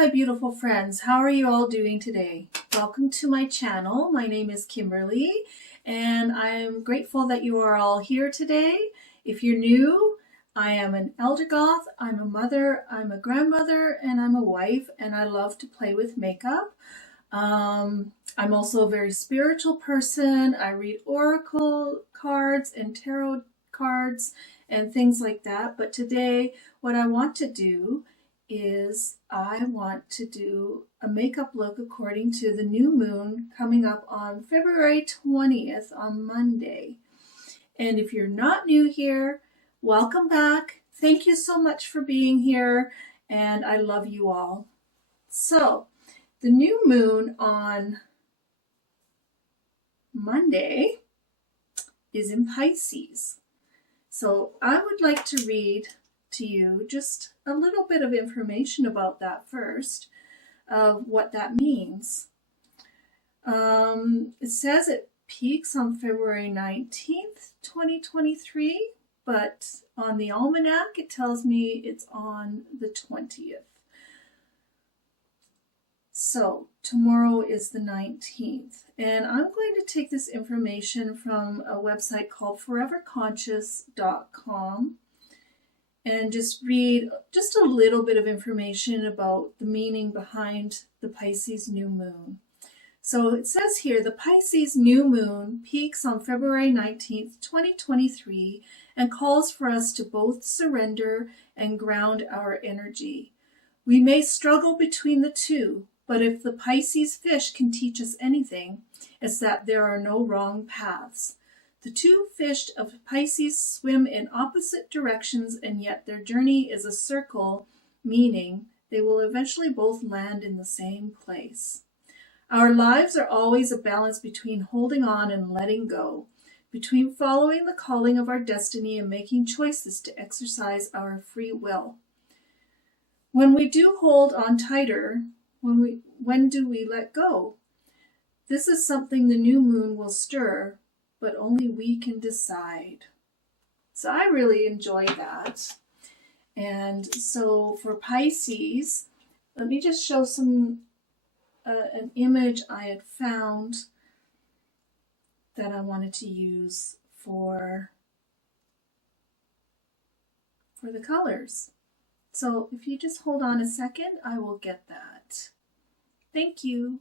my beautiful friends. How are you all doing today? Welcome to my channel. My name is Kimberly, and I'm grateful that you are all here today. If you're new, I am an elder goth, I'm a mother, I'm a grandmother, and I'm a wife, and I love to play with makeup. I'm also a very spiritual person. I read oracle cards and tarot cards and things like that. But today, what I want to do is I want to do a makeup look according to the new moon coming up on February 20th on Monday. And if you're not new here, welcome back. Thank you so much for being here, and I love you all. So, the new moon on Monday is in Pisces. So I would like to read to you just a little bit of information about that first, of what that means. It says it peaks on February 19th, 2023, but on the almanac it tells me it's on the 20th. So tomorrow is the 19th, and I'm going to take this information from a website called foreverconscious.com and just read just a little bit of information about the meaning behind the Pisces new moon. So it says here, the Pisces new moon peaks on February 19th, 2023, and calls for us to both surrender and ground our energy. We may struggle between the two, but if the Pisces fish can teach us anything, it's that there are no wrong paths. The two fish of Pisces swim in opposite directions, and yet their journey is a circle, meaning they will eventually both land in the same place. Our lives are always a balance between holding on and letting go, between following the calling of our destiny and making choices to exercise our free will. When we do hold on tighter, when do we let go? This is something the new moon will stir, but only we can decide. So I really enjoy that. And so for Pisces, let me just show an image I had found that I wanted to use for the colors. So if you just hold on a second, I will get that. Thank you.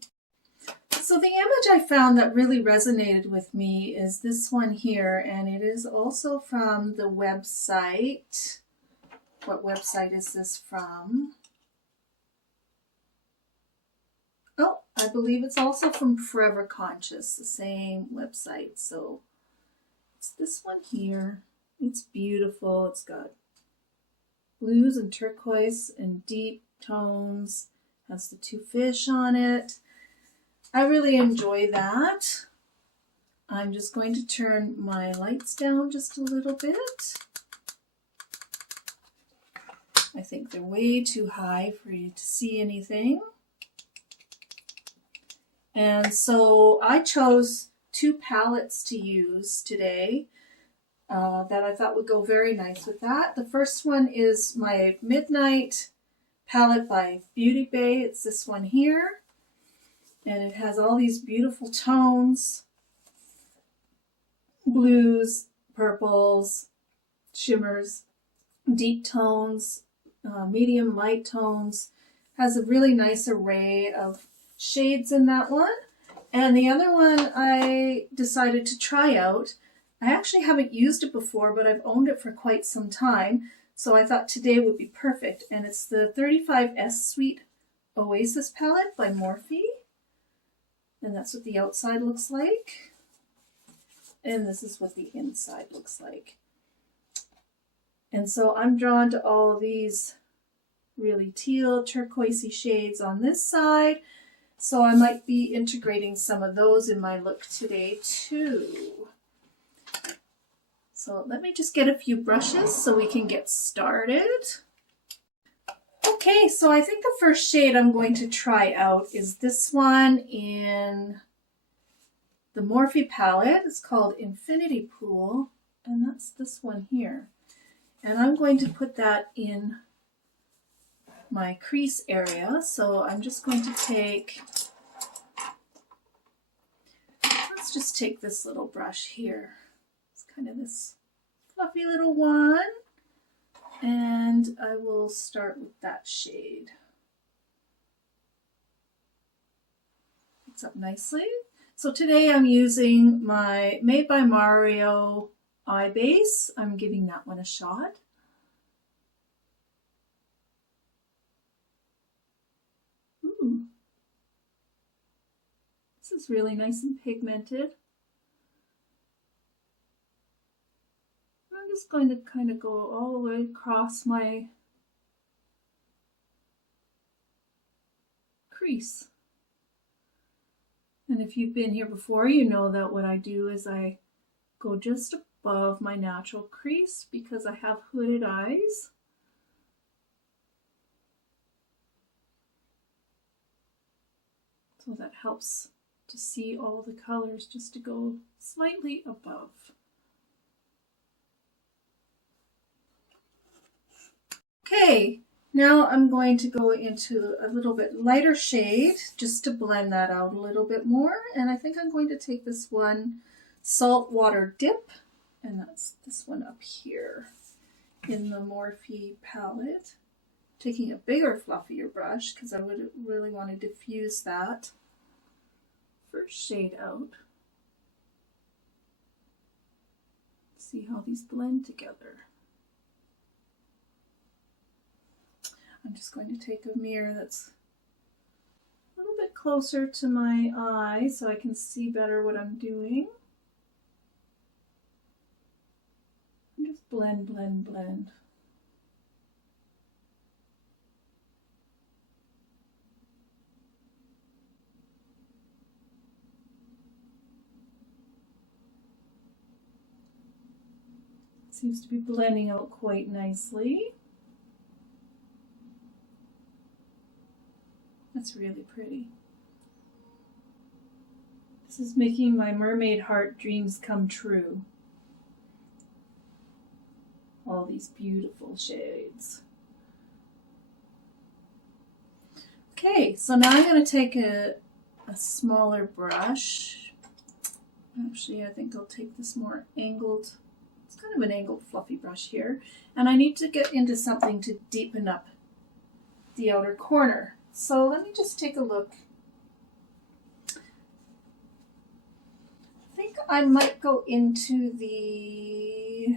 So the image I found that really resonated with me is this one here, and it is also from the website. What website is this from? Oh, I believe it's also from Forever Conscious, the same website. So it's this one here. It's beautiful. It's got blues and turquoise and deep tones. Has the two fish on it. I really enjoy that. I'm just going to turn my lights down just a little bit. I think they're way too high for you to see anything. And so I chose two palettes to use today that I thought would go very nice with that. The first one is my Midnight palette by Beauty Bay. It's this one here. And it has all these beautiful tones. Blues, purples, shimmers, deep tones, medium light tones. Has a really nice array of shades in that one. And the other one I decided to try out. I actually haven't used it before, but I've owned it for quite some time. So I thought today would be perfect. And it's the 35S Sweet Oasis palette by Morphe. And that's what the outside looks like. And this is what the inside looks like. And so I'm drawn to all of these really teal, turquoisey shades on this side. So I might be integrating some of those in my look today too. So let me just get a few brushes so we can get started. Okay, so I think the first shade I'm going to try out is this one in the Morphe palette. It's called Infinity Pool, and that's this one here. And I'm going to put that in my crease area. So I'm just going to take, let's just take this little brush here. It's kind of this fluffy little one. And I will start with that shade. It's up nicely. So today I'm using my Made by Mario eye base. I'm giving that one a shot. Ooh. This is really nice and pigmented. I'm just going to kind of go all the way across my crease. And if you've been here before, you know that what I do is I go just above my natural crease because I have hooded eyes. So that helps to see all the colors, just to go slightly above. Okay, now I'm going to go into a little bit lighter shade just to blend that out a little bit more. And I think I'm going to take this one, Saltwater Dip, and that's this one up here in the Morphe palette. Taking a bigger, fluffier brush because I would really want to diffuse that first shade out. See how these blend together. I'm just going to take a mirror that's a little bit closer to my eye so I can see better what I'm doing. And just blend, blend, blend. Seems to be blending out quite nicely. That's really pretty. This is making my mermaid heart dreams come true. All these beautiful shades. Okay, so now I'm going to take a smaller brush. Actually, I think I'll take this more angled, it's kind of an angled fluffy brush here. And I need to get into something to deepen up the outer corner. So let me just take a look. I think I might go into the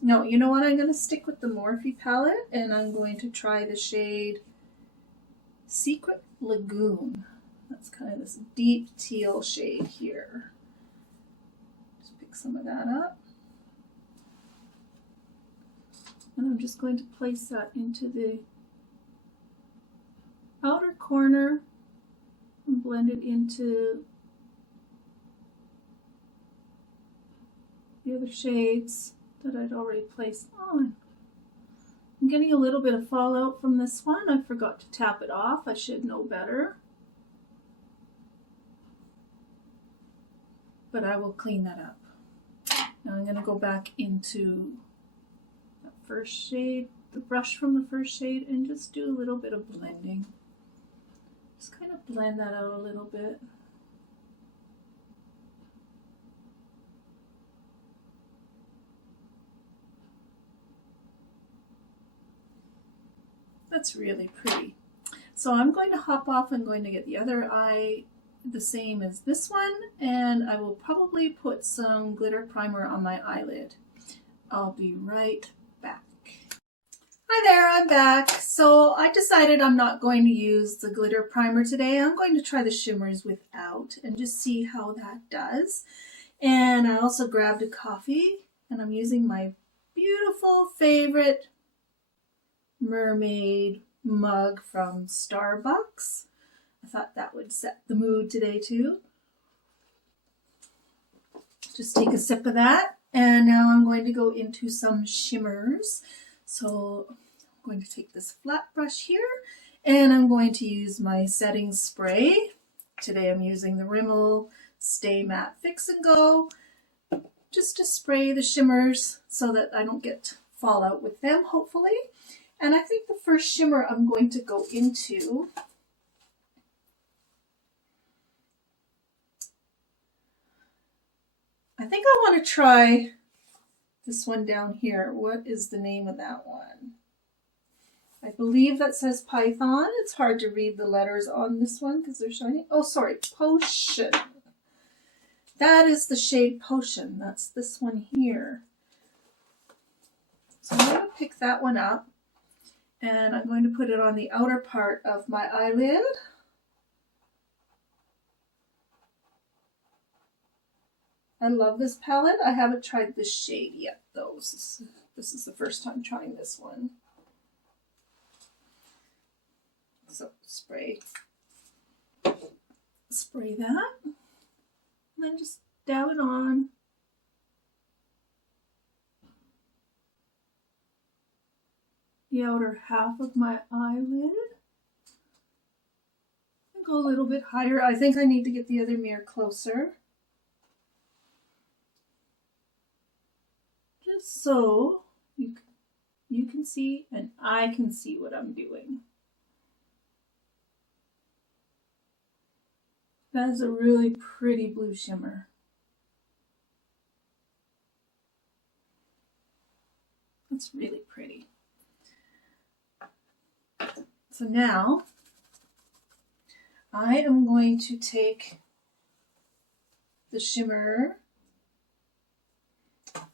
no, you know what? I'm going to stick with the Morphe palette and I'm going to try the shade Secret Lagoon. That's kind of this deep teal shade here. Just pick some of that up. And I'm just going to place that into the outer corner and blend it into the other shades that I'd already placed on. I'm getting a little bit of fallout from this one. I forgot to tap it off. I should know better. But I will clean that up. Now I'm going to go back into that first shade, the brush from the first shade, and just do a little bit of blending. Just kind of blend that out a little bit. That's really pretty. So I'm going to hop off. I'm going to get the other eye the same as this one, and I will probably put some glitter primer on my eyelid. I'll be right back. Hi there, I'm back. So I decided I'm not going to use the glitter primer today. I'm going to try the shimmers without and just see how that does. And I also grabbed a coffee, and I'm using my beautiful favorite mermaid mug from Starbucks. I thought that would set the mood today too. Just take a sip of that, and now I'm going to go into some shimmers. So I'm going to take this flat brush here, and I'm going to use my setting spray. Today I'm using the Rimmel Stay Matte Fix and Go. just to spray the shimmers so that I don't get fallout with them, hopefully. And I think the first shimmer I'm going to go into I think I want to try this one down here. What is the name of that one? I believe that says Python. It's hard to read the letters on this one because they're shiny. Oh, sorry, Potion. That is the shade Potion. That's this one here. So I'm going to pick that one up and I'm going to put it on the outer part of my eyelid. I love this palette. I haven't tried this shade yet though. This is the first time trying this one. So spray that, and then just dab it on. The outer half of my eyelid. And go a little bit higher. I think I need to get the other mirror closer. Just so you can see and I can see what I'm doing. That is a really pretty blue shimmer. That's really pretty. So now I am going to take the shimmer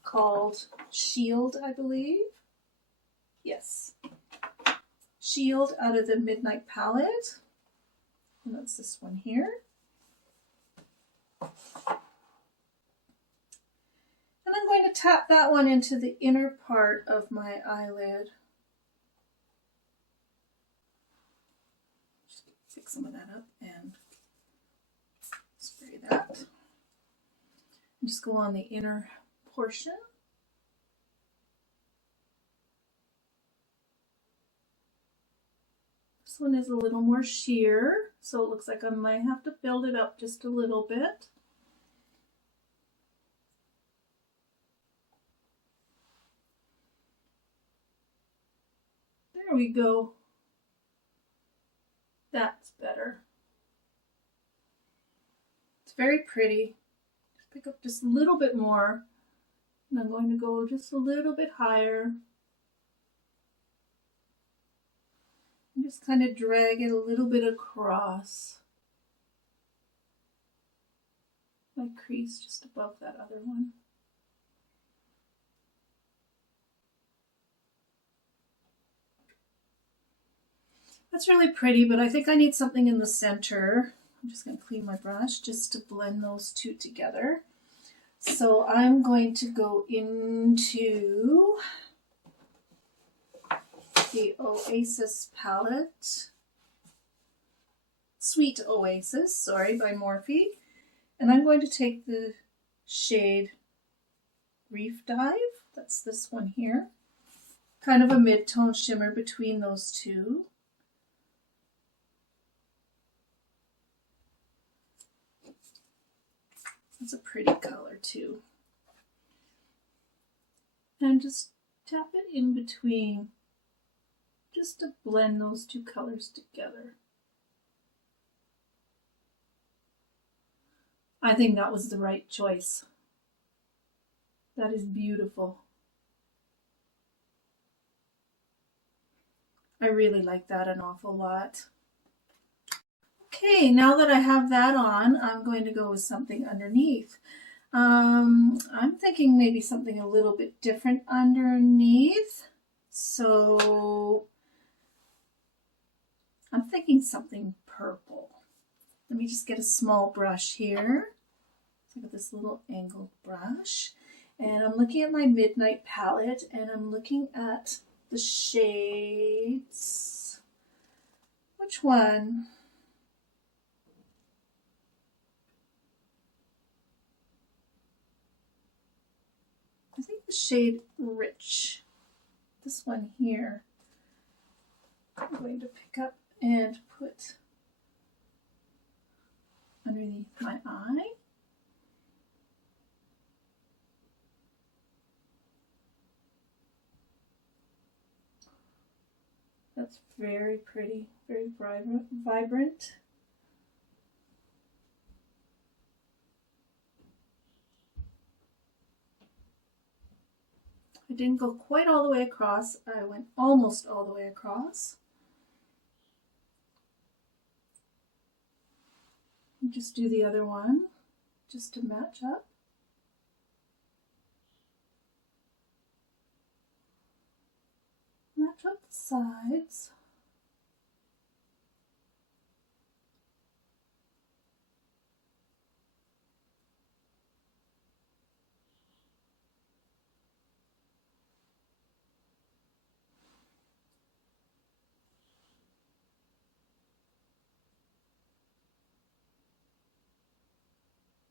called Shield, I believe. Yes. Shield out of the Midnight palette. And that's this one here. And I'm going to tap that one into the inner part of my eyelid. Just pick some of that up and spray that. And just go on the inner portion. This one is a little more sheer, so it looks like I might have to build it up just a little bit. There we go. That's better. It's very pretty. Just pick up just a little bit more. And I'm going to go just a little bit higher. And just kind of drag it a little bit across my crease just above that other one. That's really pretty, but I think I need something in the center. I'm just going to clean my brush just to blend those two together. So I'm going to go into the Oasis palette, Sweet Oasis, sorry, by Morphe. And I'm going to take the shade Reef Dive, that's this one here, kind of a mid-tone shimmer between those two. It's a pretty color too. And just tap it in between just to blend those two colors together. I think that was the right choice. That is beautiful. I really like that an awful lot. Okay, now that I have that on, I'm going to go with something underneath. I'm thinking maybe something a little bit different underneath. So I'm thinking something purple. Let me just get a small brush here. So I got this little angled brush. And I'm looking at my Midnight palette and I'm looking at the shades. Which one? I think the shade Rich, this one here, I'm going to pick up and put underneath my eye. That's very pretty, very vibrant. I didn't go quite all the way across. I went almost all the way across. And just do the other one just to match up. Match up the sides.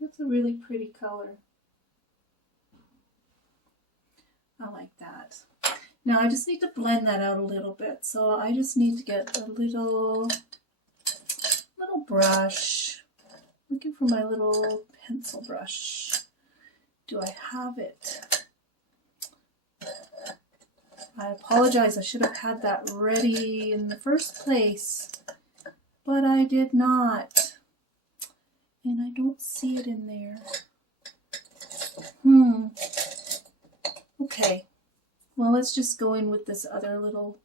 It's a really pretty color. I like that. Now I just need to blend that out a little bit. So I just need to get a little brush. Looking for my little pencil brush. Do I have it? I apologize. I should have had that ready in the first place, but I did not. And I don't see it in there. Okay. Well, let's just go in with this other little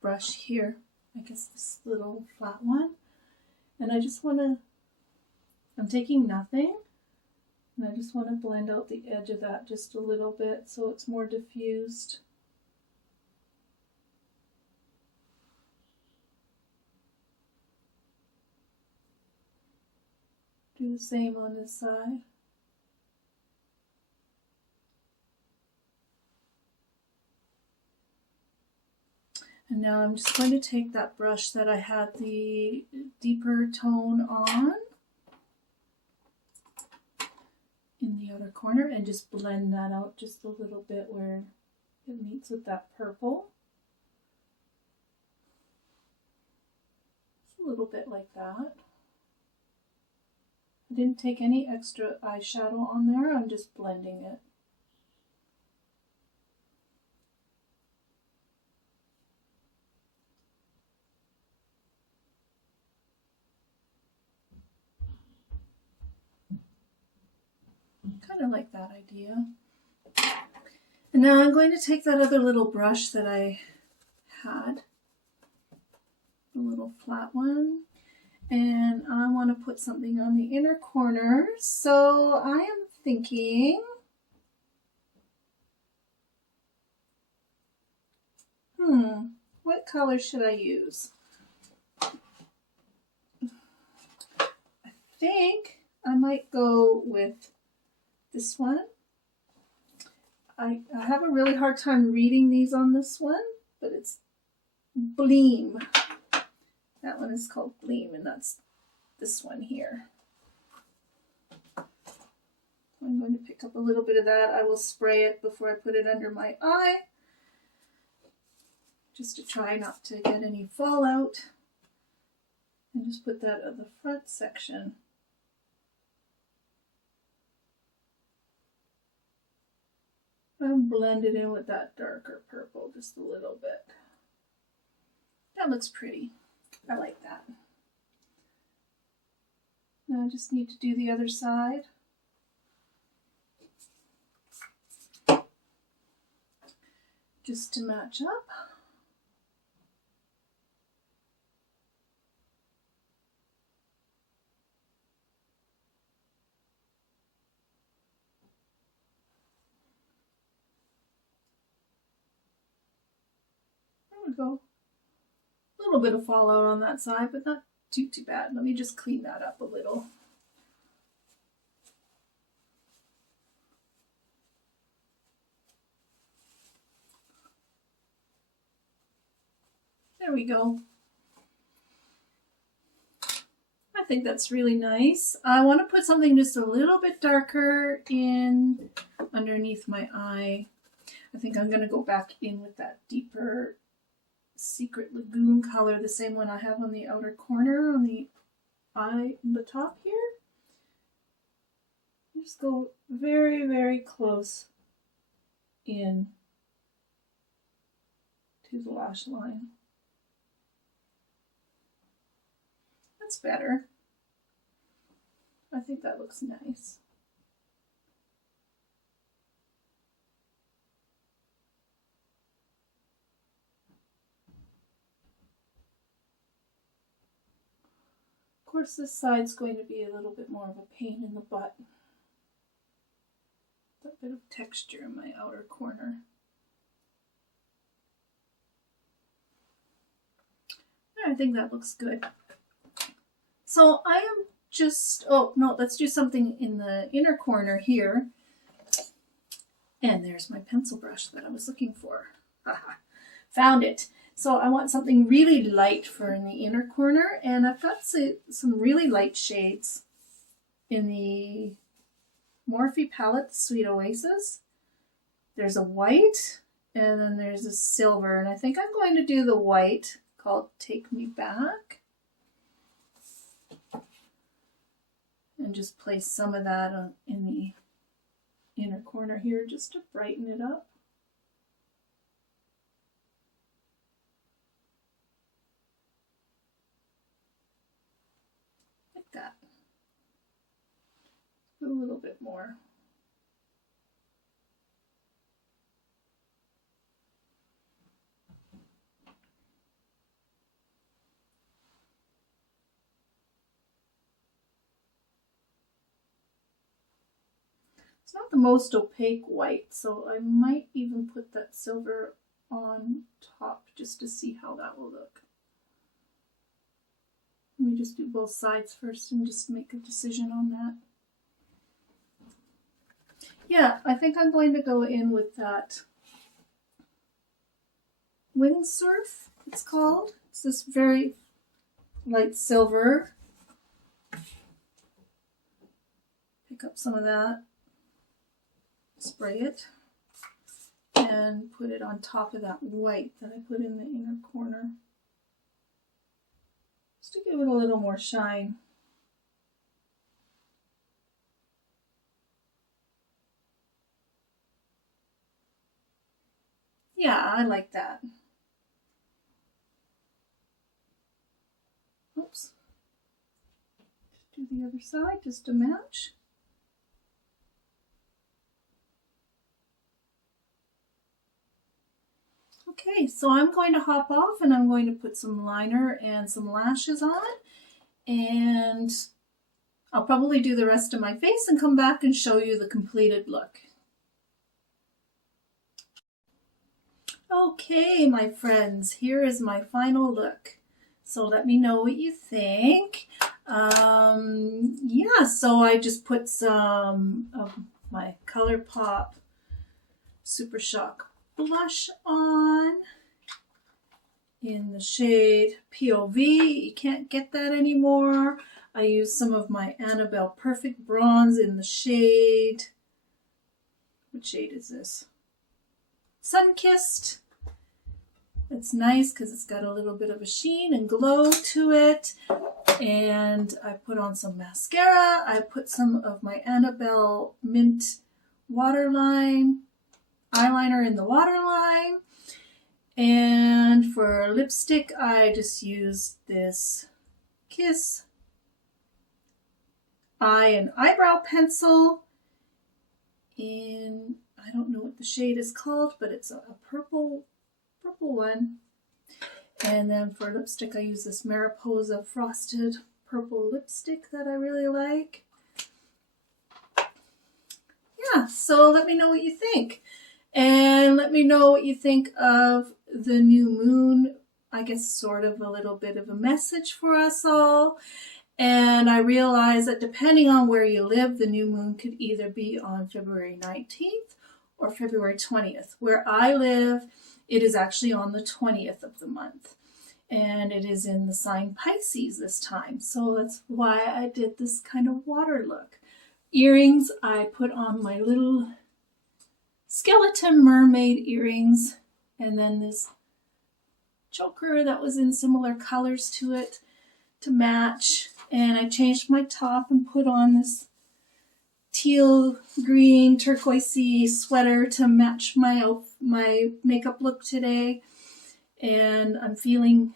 brush here. I guess this little flat one. And I just want to, I'm taking nothing. And I just want to blend out the edge of that just a little bit so it's more diffused. Do the same on this side. And now I'm just going to take that brush that I had the deeper tone on in the outer corner and just blend that out just a little bit where it meets with that purple. Just a little bit like that. I didn't take any extra eyeshadow on there, I'm just blending it. Kind of like that idea. And now I'm going to take that other little brush that I had, the little flat one, and I want to put something on the inner corner. So I am thinking, what color should I use? I think I might go with this one. I have a really hard time reading these on this one, but it's Bleam. That one is called Bleam, and that's this one here. I'm going to pick up a little bit of that. I will spray it before I put it under my eye, just to try not to get any fallout. And just put that at the front section. And blend it in with that darker purple just a little bit. That looks pretty. I like that. Now I just need to do the other side. Just to match up. Go. A little bit of fallout on that side, but not too bad. Let me just clean that up a little. There we go. I think that's really nice. I want to put something just a little bit darker in underneath my eye. I think I'm going to go back in with that deeper Secret Lagoon color, the same one I have on the outer corner on the eye, the top here. Just go very, very close in to the lash line. That's better. I think that looks nice. Of course, this side's going to be a little bit more of a pain in the butt. That bit of texture in my outer corner. I think that looks good. So I am just, oh no, let's do something in the inner corner here. And there's my pencil brush that I was looking for. Haha, found it. So I want something really light for in the inner corner, and I've got some really light shades in the Morphe palette, Sweet Oasis. There's a white, and then there's a silver, and I think I'm going to do the white called Take Me Back. And just place some of that in the inner corner here just to brighten it up. Like that. Put a little bit more. It's not the most opaque white, so I might even put that silver on top just to see how that will look. Let me just do both sides first and just make a decision on that. Yeah, I think I'm going to go in with that Windsurf, it's called. It's this very light silver. Pick up some of that. Spray it and put it on top of that white that I put in the inner corner, just to give it a little more shine. Yeah, I like that. Oops. Do the other side just to match. Okay, so I'm going to hop off and I'm going to put some liner and some lashes on, and I'll probably do the rest of my face and come back and show you the completed look. Okay, my friends, here is my final look. So let me know what you think. Yeah, so I just put some of my ColourPop Super Shock blush on in the shade POV. You can't get that anymore. I used some of my Annabelle Perfect Bronze in the shade, what shade is this? Sunkissed. It's nice because it's got a little bit of a sheen and glow to it. And I put on some mascara. I put some of my Annabelle Mint Waterline eyeliner in the waterline, and for lipstick I just used this Kiss eye and eyebrow pencil in, I don't know what the shade is called, but it's a purple one. And then for lipstick I use this Mariposa frosted purple lipstick that I really like. Yeah, so let me know what you think. And let me know what you think of the new moon. I guess sort of a little bit of a message for us all. And I realize that depending on where you live, the new moon could either be on February 19th or February 20th. Where I live, it is actually on the 20th of the month. And it is in the sign Pisces this time. So that's why I did this kind of water look. Earrings, I put on my little skeleton mermaid earrings, and then this choker that was in similar colors to it to match. And I changed my top and put on this teal green turquoisey sweater to match my makeup look today. and I'm feeling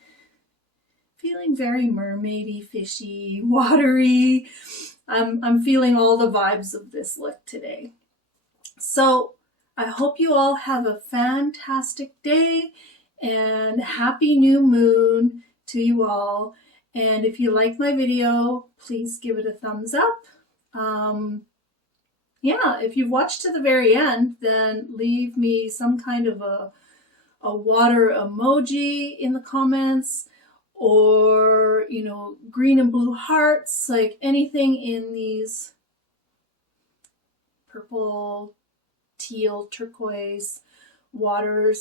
very mermaidy, fishy, watery. I'm feeling all the vibes of this look today. So I hope you all have a fantastic day and happy new moon to you all. And if you like my video, please give it a thumbs up. Yeah, if you've watched to the very end, then leave me some kind of a water emoji in the comments, or, you know, green and blue hearts, like anything in these purple, teal, turquoise, watery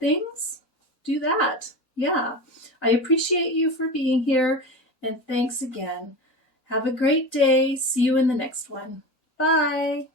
things. Do that. Yeah. I appreciate you for being here, and thanks again. Have a great day. See you in the next one. Bye.